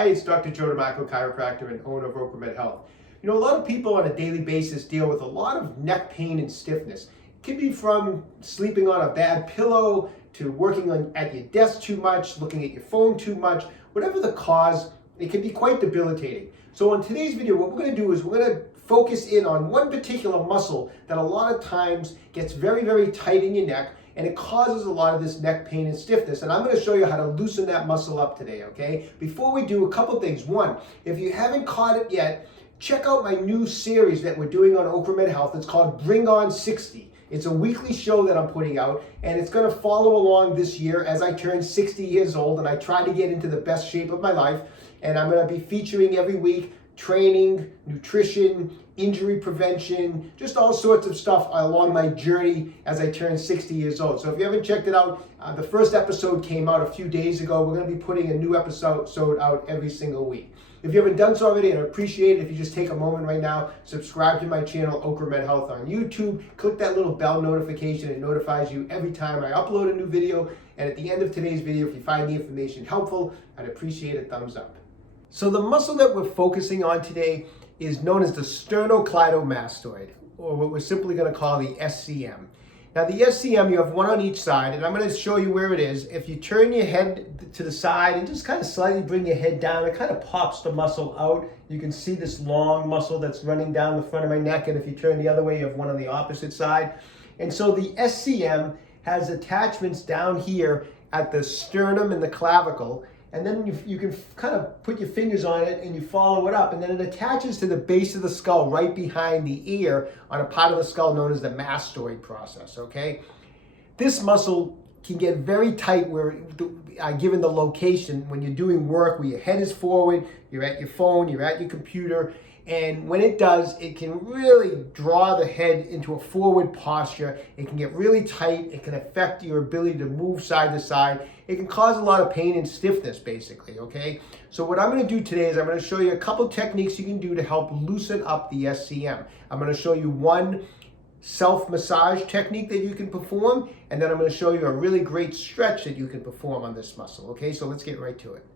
Hi, it's Dr. Joe DeMarco, chiropractor and owner of OcraMed Health. You know, a lot of people on a daily basis deal with a lot of neck pain and stiffness. It can be from sleeping on a bad pillow to working at your desk too much, looking at your phone too much. Whatever the cause, it can be quite debilitating. So in today's video, what we're going to do is we're going to focus in on one particular muscle that a lot of times gets very, very tight in your neck, and it causes a lot of this neck pain and stiffness. And I'm going to show you how to loosen that muscle up today, okay? Before we do, a couple things. One, if you haven't caught it yet, check out my new series that we're doing on OcraMed Health. It's called Bring On 60. It's a weekly show that I'm putting out, and it's going to follow along this year as I turn 60 years old and I try to get into the best shape of my life. And I'm going to be featuring every week training, nutrition, injury prevention, just all sorts of stuff along my journey as I turn 60 years old. So if you haven't checked it out, the first episode came out a few days ago. We're going to be putting a new episode out every single week. If you haven't done so already, I'd appreciate it if you just take a moment right now, subscribe to my channel, OcraMed Health on YouTube, click that little bell notification. It notifies you every time I upload a new video. And at the end of today's video, if you find the information helpful, I'd appreciate a thumbs up. So the muscle that we're focusing on today is known as the sternocleidomastoid, or what we're simply going to call the SCM. Now the SCM, you have one on each side, and I'm going to show you where it is. If you turn your head to the side and just kind of slightly bring your head down, it kind of pops the muscle out. You can see this long muscle that's running down the front of my neck, and if you turn the other way, you have one on the opposite side. And so the SCM has attachments down here at the sternum and the clavicle, and then you can kind of put your fingers on it and you follow it up, and then it attaches to the base of the skull right behind the ear on a part of the skull known as the mastoid process, okay? This muscle can get very tight where, given the location, when you're doing work where your head is forward, you're at your phone, you're at your computer, and when it does, it can really draw the head into a forward posture. It can get really tight. It can affect your ability to move side to side. It can cause a lot of pain and stiffness, basically, okay? So what I'm going to do today is I'm going to show you a couple techniques you can do to help loosen up the SCM. I'm going to show you one self-massage technique that you can perform, and then I'm going to show you a really great stretch that you can perform on this muscle, okay? So let's get right to it.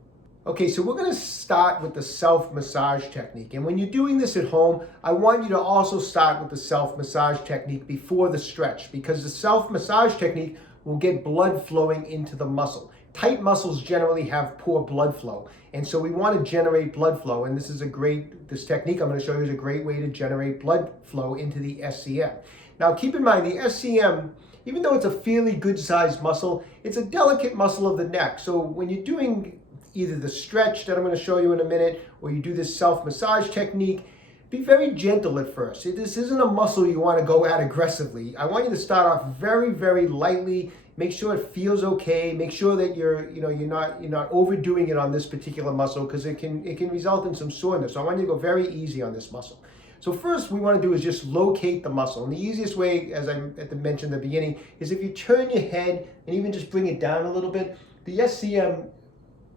Okay, so we're going to start with the self-massage technique. And when you're doing this at home, I want you to also start with the self-massage technique before the stretch, because the self-massage technique will get blood flowing into the muscle. Tight muscles generally have poor blood flow, and so we want to generate blood flow, and this technique I'm going to show you is a great way to generate blood flow into the SCM. Now keep in mind, the SCM, even though it's a fairly good-sized muscle, it's a delicate muscle of the neck. So when you're doing either the stretch that I'm going to show you in a minute, or you do this self-massage technique, be very gentle at first. This isn't a muscle you want to go at aggressively. I want you to start off very, very lightly. Make sure it feels okay. Make sure that you're not overdoing it on this particular muscle, because it can result in some soreness. So I want you to go very easy on this muscle. So first we want to do is just locate the muscle. And the easiest way, as I mentioned at the beginning, is if you turn your head and even just bring it down a little bit, the SCM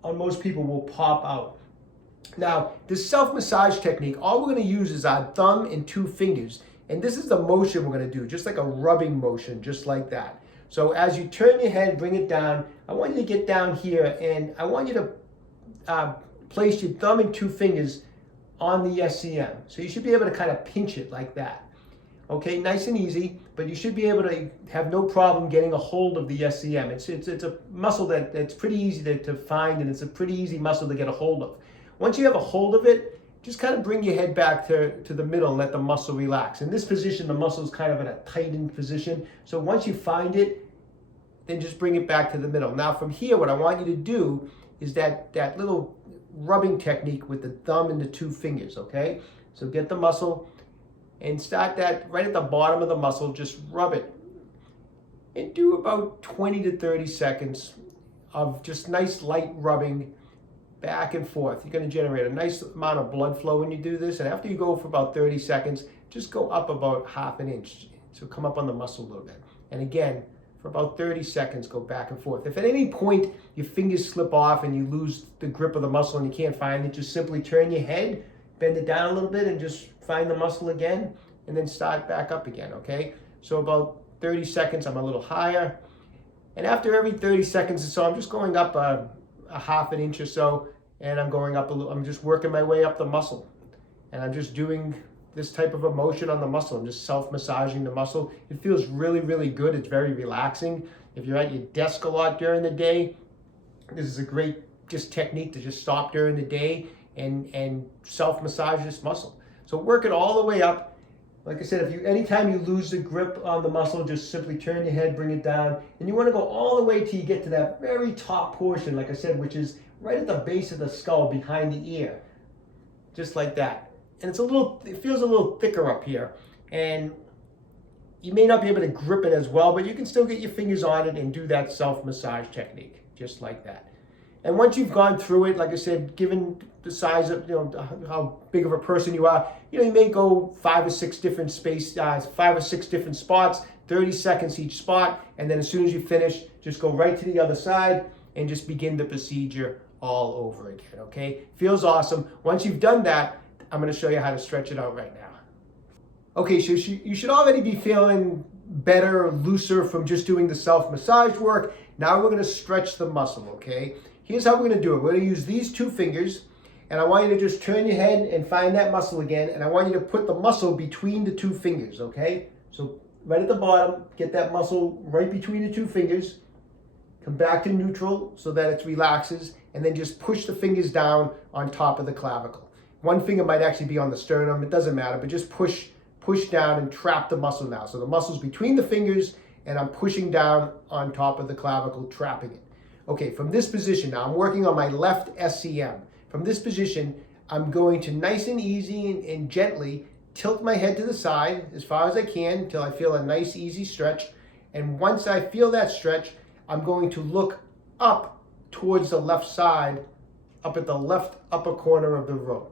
on most people will pop out. Now, this self-massage technique, all we're going to use is our thumb and two fingers. And this is the motion we're going to do, just like a rubbing motion, just like that. So as you turn your head, bring it down, I want you to get down here, and I want you to place your thumb and two fingers on the SCM. So you should be able to kind of pinch it like that. Okay, nice and easy, but you should be able to have no problem getting a hold of the SCM. It's a muscle that's pretty easy to find, and it's a pretty easy muscle to get a hold of. Once you have a hold of it, just kind of bring your head back to the middle and let the muscle relax. In this position, the muscle is kind of in a tightened position. So once you find it, then just bring it back to the middle. Now from here, what I want you to do is that little rubbing technique with the thumb and the two fingers, okay? So get the muscle and start that right at the bottom of the muscle, just rub it. And do about 20 to 30 seconds of just nice light rubbing back and forth. You're going to generate a nice amount of blood flow when you do this, and after you go for about 30 seconds, just go up about ½ an inch. So come up on the muscle a little bit. And again, for about 30 seconds, go back and forth. If at any point your fingers slip off and you lose the grip of the muscle and you can't find it, just simply turn your head, bend it down a little bit, and just find the muscle again, and then start back up again, okay? So about 30 seconds, I'm a little higher. And after every 30 seconds or so, I'm just going up a ½ an inch or so, and I'm going up a little, I'm just working my way up the muscle. And I'm just doing this type of a motion on the muscle. I'm just self-massaging the muscle. It feels really, really good. It's very relaxing. If you're at your desk a lot during the day, this is a great just technique to just stop during the day and self-massage this muscle. So work it all the way up. Like I said, anytime you lose the grip on the muscle, just simply turn your head, bring it down. And you want to go all the way till you get to that very top portion, like I said, which is right at the base of the skull behind the ear. Just like that. And it feels a little thicker up here. And you may not be able to grip it as well, but you can still get your fingers on it and do that self-massage technique, just like that. And once you've gone through it, like I said, given the size of, how big of a person you are, you may go 5 or 6 different spots, 30 seconds each spot, and then as soon as you finish, just go right to the other side and just begin the procedure all over again, okay? Feels awesome. Once you've done that, I'm gonna show you how to stretch it out right now. Okay, so you should already be feeling better, looser from just doing the self-massage work. Now we're gonna stretch the muscle, okay? Here's how we're gonna do it. We're gonna use these 2 fingers, and I want you to just turn your head and find that muscle again, and I want you to put the muscle between the 2 fingers, okay? So right at the bottom, get that muscle right between the 2 fingers, come back to neutral so that it relaxes, and then just push the fingers down on top of the clavicle. One finger might actually be on the sternum, it doesn't matter, but just push down and trap the muscle now. So the muscle's between the fingers, and I'm pushing down on top of the clavicle, trapping it. Okay, from this position now, I'm working on my left SCM. From this position, I'm going to nice and easy and gently tilt my head to the side as far as I can until I feel a nice, easy stretch. And once I feel that stretch, I'm going to look up towards the left side, up at the left upper corner of the room.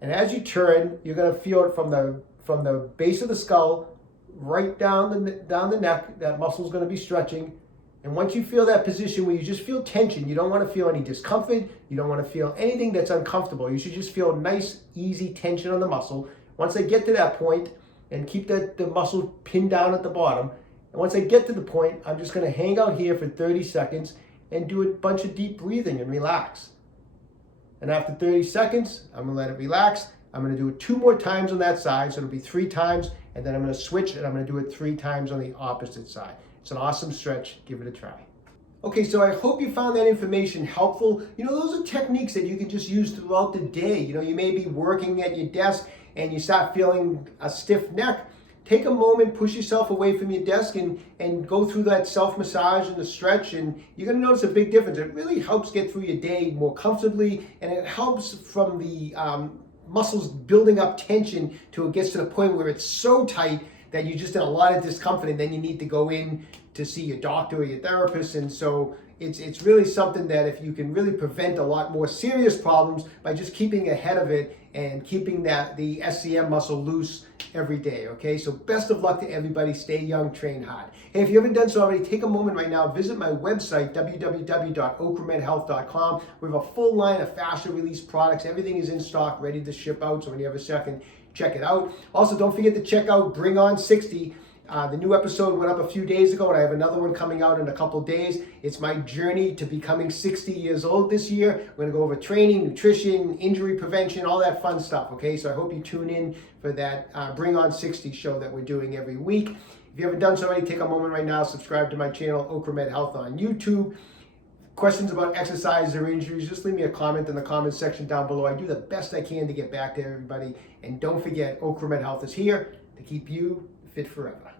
And as you turn, you're going to feel it from the base of the skull right down the neck. That muscle is going to be stretching. And once you feel that position where you just feel tension, you don't want to feel any discomfort, you don't want to feel anything that's uncomfortable. You should just feel nice, easy tension on the muscle. Once I get to that point, and keep the muscle pinned down at the bottom, and once I get to the point, I'm just going to hang out here for 30 seconds and do a bunch of deep breathing and relax. And after 30 seconds, I'm going to let it relax. I'm going to do it 2 more times on that side, so it'll be 3 times, and then I'm going to switch and I'm going to do it 3 times on the opposite side. It's an awesome stretch. Give it a try. Okay, so I hope you found that information helpful. Those are techniques that you can just use throughout the day. You may be working at your desk and you start feeling a stiff neck. Take a moment, push yourself away from your desk and go through that self-massage and the stretch, and you're going to notice a big difference. It really helps get through your day more comfortably, and it helps from the muscles building up tension till it gets to the point where it's so tight that you're just in a lot of discomfort, and then you need to go in to see your doctor or your therapist. And so it's really something that if you can really prevent a lot more serious problems by just keeping ahead of it and keeping the SCM muscle loose every day, okay? So best of luck to everybody. Stay young, train hard. Hey, if you haven't done so already, take a moment right now, visit my website, www.OcraMedHealth.com. We have a full line of faster release products. Everything is in stock, ready to ship out, so when you have a second, check it out. Also, don't forget to check out Bring On 60. The new episode went up a few days ago, and I have another one coming out in a couple days. It's my journey to becoming 60 years old this year. We're going to go over training, nutrition, injury prevention, all that fun stuff, okay? So I hope you tune in for that Bring On 60 show that we're doing every week. If you haven't done so already, take a moment right now, subscribe to my channel, OcraMed Health on YouTube. Questions about exercise or injuries, just leave me a comment in the comment section down below. I do the best I can to get back to everybody. And don't forget, OcraMed Health is here to keep you fit forever.